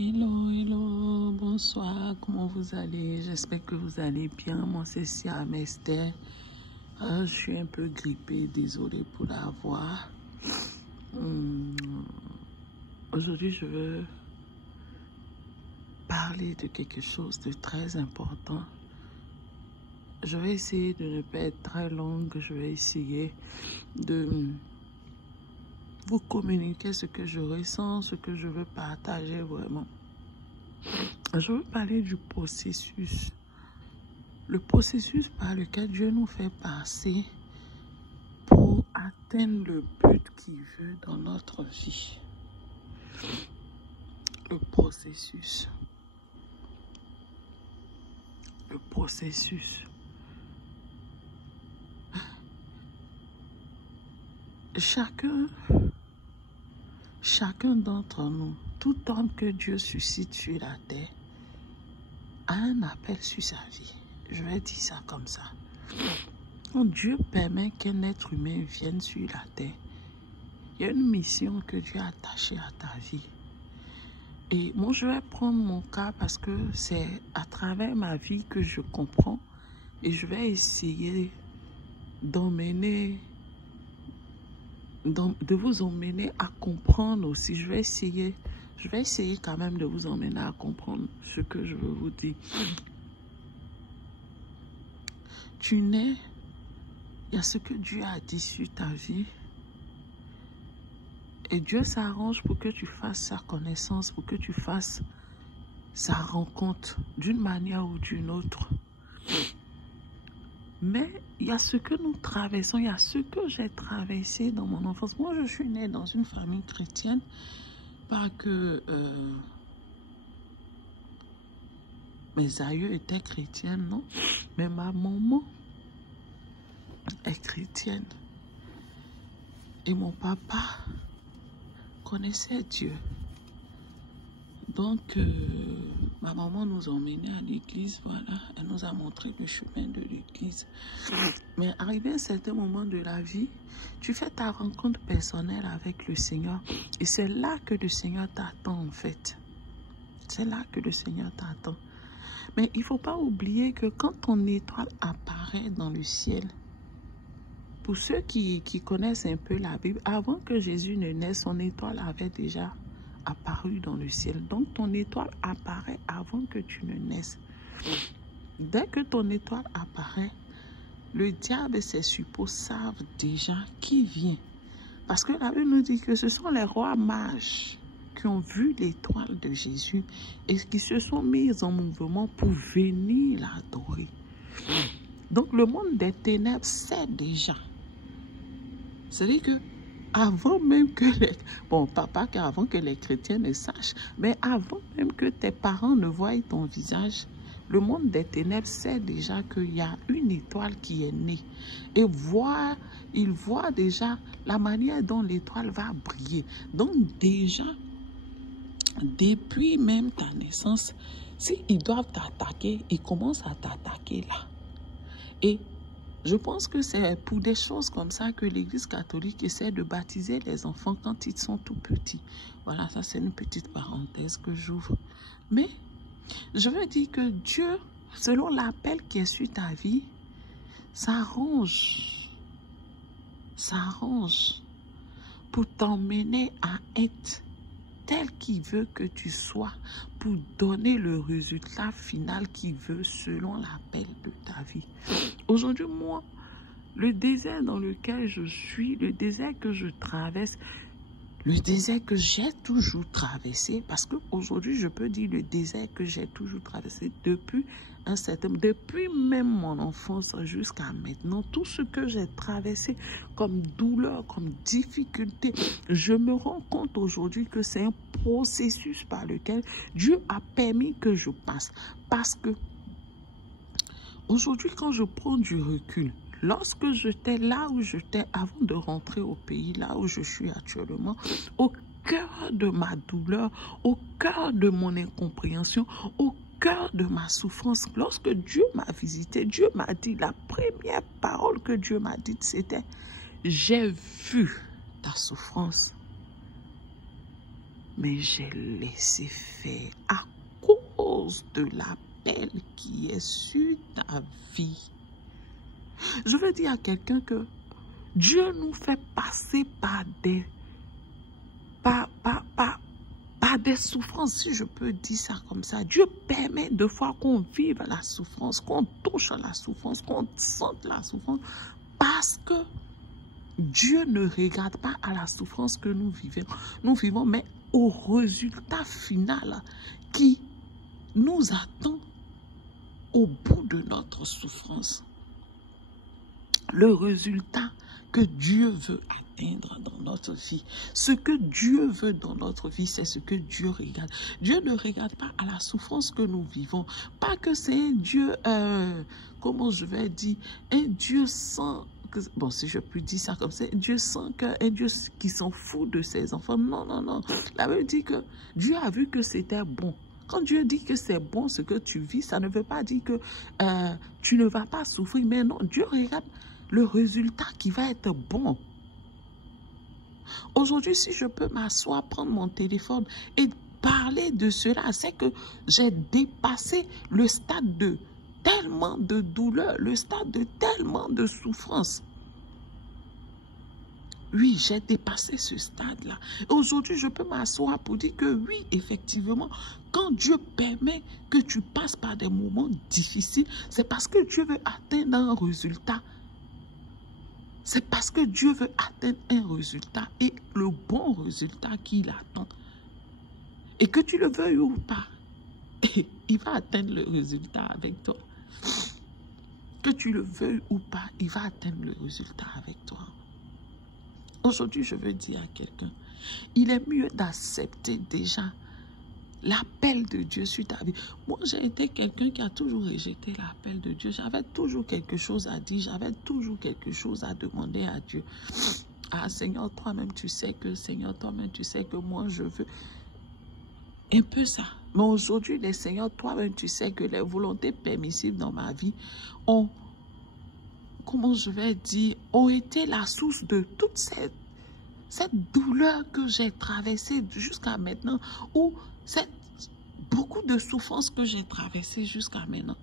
Hello, hello, bonsoir, comment vous allez? J'espère que vous allez bien. Moi, c'est Siam Esther. Je suis un peu grippée, désolée pour la voix. Aujourd'hui, je veux parler de quelque chose de très important. Je vais essayer de ne pas être très longue. Je vais essayer de vous communiquer ce que je ressens, ce que je veux partager vraiment. Je veux parler du processus. Le processus par lequel Dieu nous fait passer pour atteindre le but qu'il veut dans notre vie. Le processus. Le processus. Chacun d'entre nous, tout homme que Dieu suscite sur la terre, a un appel sur sa vie. Je vais dire ça comme ça. Quand Dieu permet qu'un être humain vienne sur la terre, il y a une mission que Dieu a attachée à ta vie. Et moi, je vais prendre mon cas parce que c'est à travers ma vie que je comprends et je vais essayer de vous emmener à comprendre aussi. Je vais essayer quand même de vous emmener à comprendre ce que je veux vous dire. Tu nais, il y a ce que Dieu a dit sur ta vie. Et Dieu s'arrange pour que tu fasses sa connaissance, pour que tu fasses sa rencontre d'une manière ou d'une autre. Mais il y a ce que nous traversons, il y a ce que j'ai traversé dans mon enfance. Moi, je suis née dans une famille chrétienne, pas que mes aïeux étaient chrétiens, non. Mais ma maman est chrétienne. Et mon papa connaissait Dieu. Donc, ma maman nous a emmenés à l'église, voilà. Elle nous a montré le chemin de l'église. Mais arrivé à un certain moment de la vie, tu fais ta rencontre personnelle avec le Seigneur. Et c'est là que le Seigneur t'attend, en fait. C'est là que le Seigneur t'attend. Mais il ne faut pas oublier que quand ton étoile apparaît dans le ciel, pour ceux qui connaissent un peu la Bible, avant que Jésus ne naisse, son étoile avait déjà apparu dans le ciel. Donc ton étoile apparaît avant que tu ne naisses. Dès que ton étoile apparaît, le diable et ses suppôts savent déjà qui vient. Parce que la Bible nous dit que ce sont les rois mages qui ont vu l'étoile de Jésus et qui se sont mis en mouvement pour venir l'adorer. Donc le monde des ténèbres sait déjà. C'est-à-dire que avant même que les... Bon, pas qu'avant que les chrétiens ne sachent, mais avant même que tes parents ne voient ton visage, le monde des ténèbres sait déjà qu'il y a une étoile qui est née. Et il voit déjà la manière dont l'étoile va briller. Donc déjà, depuis même ta naissance, s'ils doivent t'attaquer, ils commencent à t'attaquer là. Et je pense que c'est pour des choses comme ça que l'Église catholique essaie de baptiser les enfants quand ils sont tout petits. Voilà, ça c'est une petite parenthèse que j'ouvre. Mais je veux dire que Dieu, selon l'appel qui est sur ta vie, s'arrange pour t'emmener à être tel qu'il veut que tu sois, pour donner le résultat final qu'il veut selon l'appel de ta vie. Aujourd'hui, moi, le désert dans lequel je suis, le désert que je traverse, le désert que j'ai toujours traversé, parce qu'aujourd'hui, je peux dire le désert que j'ai toujours traversé depuis même mon enfance jusqu'à maintenant, tout ce que j'ai traversé comme douleur, comme difficulté, je me rends compte aujourd'hui que c'est un processus par lequel Dieu a permis que je passe. Parce que aujourd'hui, quand je prends du recul, lorsque j'étais là où j'étais avant de rentrer au pays, là où je suis actuellement, au cœur de ma douleur, au cœur de mon incompréhension, au cœur de ma souffrance, lorsque Dieu m'a visité, Dieu m'a dit, la première parole que Dieu m'a dite, c'était « J'ai vu ta souffrance. mais j'ai laissé faire à cause de l'appel qui est sur ta vie. Je veux dire à quelqu'un que Dieu nous fait passer par des souffrances, si je peux dire ça comme ça. Dieu permet de fois qu'on vive la souffrance, qu'on touche la souffrance, qu'on sente la souffrance, parce que Dieu ne regarde pas à la souffrance que nous vivons, mais au résultat final qui nous attend au bout de notre souffrance. Le résultat que Dieu veut atteindre dans notre vie. Ce que Dieu veut dans notre vie, c'est ce que Dieu regarde. Dieu ne regarde pas à la souffrance que nous vivons. Pas que c'est un Dieu, comment je vais dire, un Dieu sans... Bon, si je peux dire ça comme ça, un Dieu sans cœur, un Dieu qui s'en fout de ses enfants. Non, non, non. La Bible dit que Dieu a vu que c'était bon. Quand Dieu dit que c'est bon ce que tu vis, ça ne veut pas dire que tu ne vas pas souffrir. Mais non, Dieu regarde le résultat qui va être bon. Aujourd'hui, si je peux m'asseoir, prendre mon téléphone et parler de cela, c'est que j'ai dépassé le stade de tellement de douleur, le stade de tellement de souffrance. Oui, j'ai dépassé ce stade-là. Aujourd'hui, je peux m'asseoir pour dire que oui, effectivement, quand Dieu permet que tu passes par des moments difficiles, c'est parce que Dieu veut atteindre un résultat. C'est parce que Dieu veut atteindre un résultat et le bon résultat qu'il attend. Et que tu le veuilles ou pas, il va atteindre le résultat avec toi. Que tu le veuilles ou pas, il va atteindre le résultat avec toi. Aujourd'hui, je veux dire à quelqu'un, il est mieux d'accepter déjà l'appel de Dieu sur ta vie. Moi, j'ai été quelqu'un qui a toujours rejeté l'appel de Dieu. J'avais toujours quelque chose à dire. J'avais toujours quelque chose à demander à Dieu. Ah, Seigneur, toi-même, tu sais que, Seigneur, toi-même, tu sais que moi, je veux un peu ça. Mais aujourd'hui, les Seigneurs, toi-même, tu sais que les volontés permissives dans ma vie ont, comment je vais dire, ont été la source de toute cette douleur que j'ai traversée jusqu'à maintenant, ou beaucoup de souffrances que j'ai traversées jusqu'à maintenant.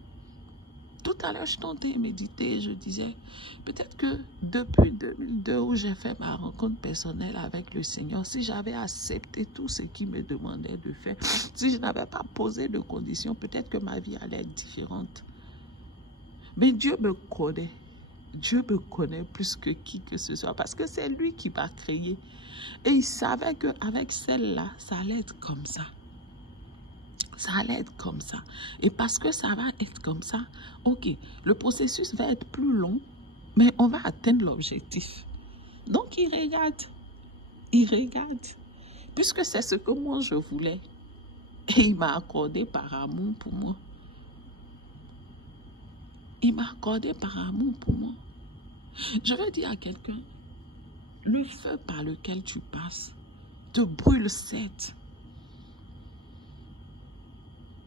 Tout à l'heure, je tentais à méditer, je disais, peut-être que depuis 2002 où j'ai fait ma rencontre personnelle avec le Seigneur, si j'avais accepté tout ce qu'il me demandait de faire, si je n'avais pas posé de conditions, peut-être que ma vie allait être différente. Mais Dieu me connaît. Dieu me connaît plus que qui que ce soit, parce que c'est lui qui m'a créé. Et il savait qu'avec celle-là, ça allait être comme ça. Ça allait être comme ça. Et parce que ça va être comme ça, ok, le processus va être plus long, mais on va atteindre l'objectif. Donc, il regarde. Il regarde. Puisque c'est ce que moi, je voulais. Et il m'a accordé par amour pour moi. Il m'a accordé par amour pour moi. Je veux dire à quelqu'un, le feu par lequel tu passes te brûle certes,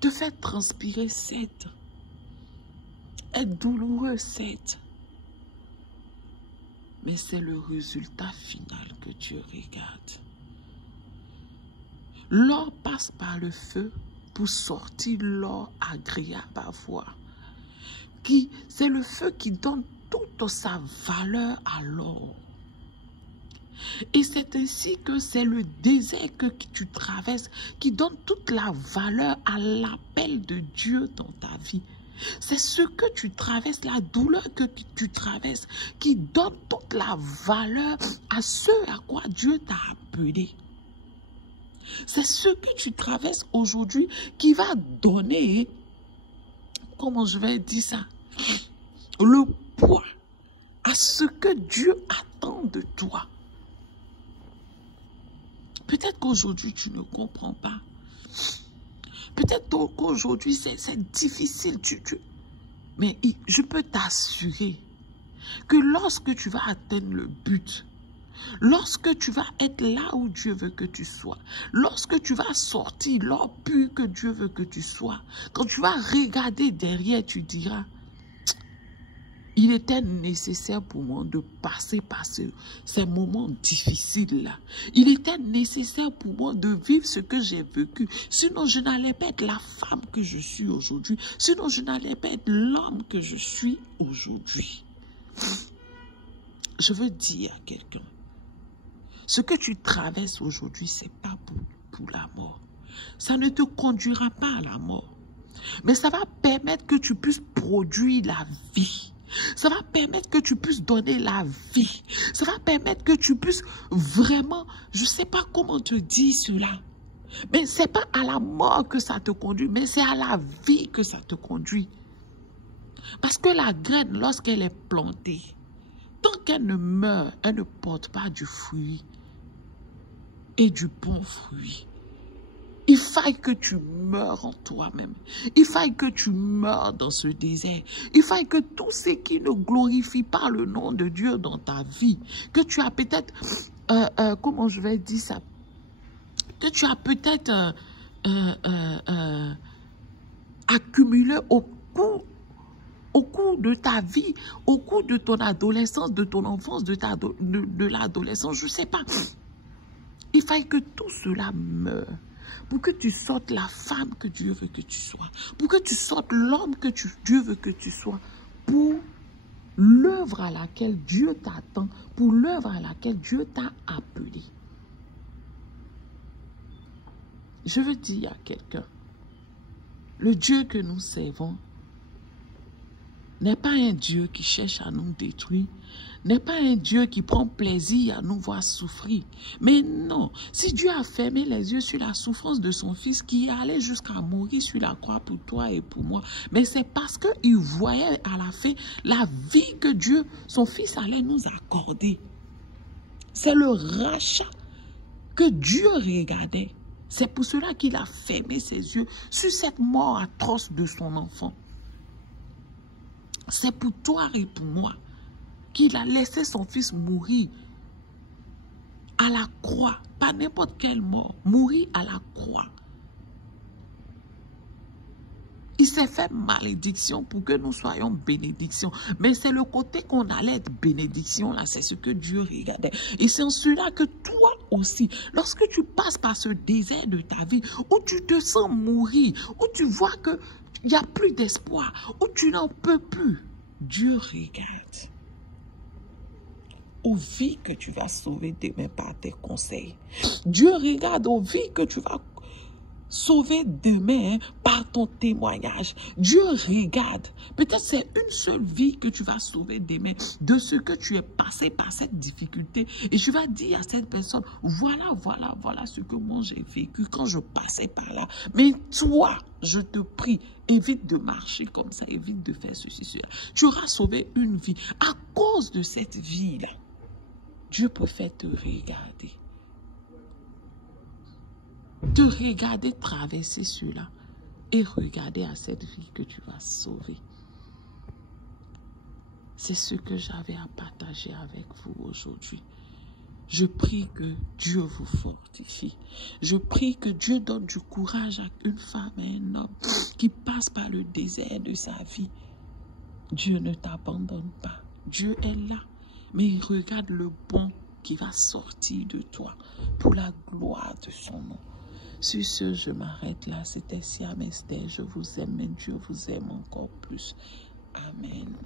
te fait transpirer certes, est douloureux certes, mais c'est le résultat final que Dieu regarde. L'or passe par le feu pour sortir l'or agréable à voir. C'est le feu qui donne toute sa valeur à l'or. Et c'est ainsi que c'est le désert que tu traverses qui donne toute la valeur à l'appel de Dieu dans ta vie. C'est ce que tu traverses, la douleur que tu traverses, qui donne toute la valeur à ce à quoi Dieu t'a appelé. C'est ce que tu traverses aujourd'hui qui va donner, comment je vais dire ça, le poids à ce que Dieu attend de toi. Peut-être qu'aujourd'hui, tu ne comprends pas. Peut-être qu'aujourd'hui, c'est difficile. Mais je peux t'assurer que lorsque tu vas atteindre le but, lorsque tu vas être là où Dieu veut que tu sois, lorsque tu vas sortir l'or pur que Dieu veut que tu sois, quand tu vas regarder derrière, tu diras, Il était nécessaire pour moi de passer par ces moments difficiles-là. Il était nécessaire pour moi de vivre ce que j'ai vécu. Sinon, je n'allais pas être la femme que je suis aujourd'hui. Sinon, je n'allais pas être l'homme que je suis aujourd'hui. Je veux dire à quelqu'un, ce que tu traverses aujourd'hui, ce n'est pas pour la mort. Ça ne te conduira pas à la mort. Mais ça va permettre que tu puisses produire la vie. Ça va permettre que tu puisses donner la vie. Ça va permettre que tu puisses vraiment, je ne sais pas comment te dire cela. Mais ce n'est pas à la mort que ça te conduit, mais c'est à la vie que ça te conduit. Parce que la graine, lorsqu'elle est plantée, tant qu'elle ne meurt, elle ne porte pas du fruit et du bon fruit. Il faille que tu meurs en toi-même. Il faille que tu meurs dans ce désert. Il faille que tout ce qui ne glorifie pas le nom de Dieu dans ta vie, que tu as peut-être, comment je vais dire ça, que tu as peut-être accumulé au cours de ta vie, au cours de ton adolescence, de ton enfance, de l'adolescence, je ne sais pas. Il faille que tout cela meure. Pour que tu sortes la femme que Dieu veut que tu sois. Pour que tu sortes l'homme que Dieu veut que tu sois. Pour l'œuvre à laquelle Dieu t'attend. Pour l'œuvre à laquelle Dieu t'a appelé. Je veux dire à quelqu'un, le Dieu que nous servons n'est pas un Dieu qui cherche à nous détruire, n'est pas un Dieu qui prend plaisir à nous voir souffrir. Mais non, si Dieu a fermé les yeux sur la souffrance de son fils qui allait jusqu'à mourir sur la croix pour toi et pour moi, mais c'est parce qu'il voyait à la fin la vie que Dieu, son fils, allait nous accorder. C'est le rachat que Dieu regardait. C'est pour cela qu'il a fermé ses yeux sur cette mort atroce de son enfant. C'est pour toi et pour moi qu'il a laissé son fils mourir à la croix. Pas n'importe quelle mort. Mourir à la croix. Il s'est fait malédiction pour que nous soyons bénédiction. Mais c'est le côté qu'on allait être bénédiction, là. C'est ce que Dieu regardait. Et c'est en cela que toi aussi, lorsque tu passes par ce désert de ta vie, où tu te sens mourir, où tu vois qu'il n'y a plus d'espoir, où tu n'en peux plus, Dieu regarde aux vies que tu vas sauver demain par tes conseils. Dieu regarde aux vies que tu vas sauver demain par ton témoignage. Dieu regarde. Peut-être c'est une seule vie que tu vas sauver demain de ce que tu es passé par cette difficulté. Et tu vas dire à cette personne, voilà ce que moi j'ai vécu quand je passais par là. Mais toi, je te prie, évite de marcher comme ça, évite de faire ceci, cela. Tu auras sauvé une vie. À cause de cette vie-là, Dieu préfère te regarder. De regarder traverser cela et regarder à cette vie que tu vas sauver. C'est ce que j'avais à partager avec vous aujourd'hui. Je prie que Dieu vous fortifie. Je prie que Dieu donne du courage à une femme et un homme qui passe par le désert de sa vie. Dieu ne t'abandonne pas. Dieu est là. Mais il regarde le bon qui va sortir de toi pour la gloire de son nom. Sur ce, je m'arrête là. C'était Siam Esther. Je vous aime, mais Dieu vous aime encore plus. Amen.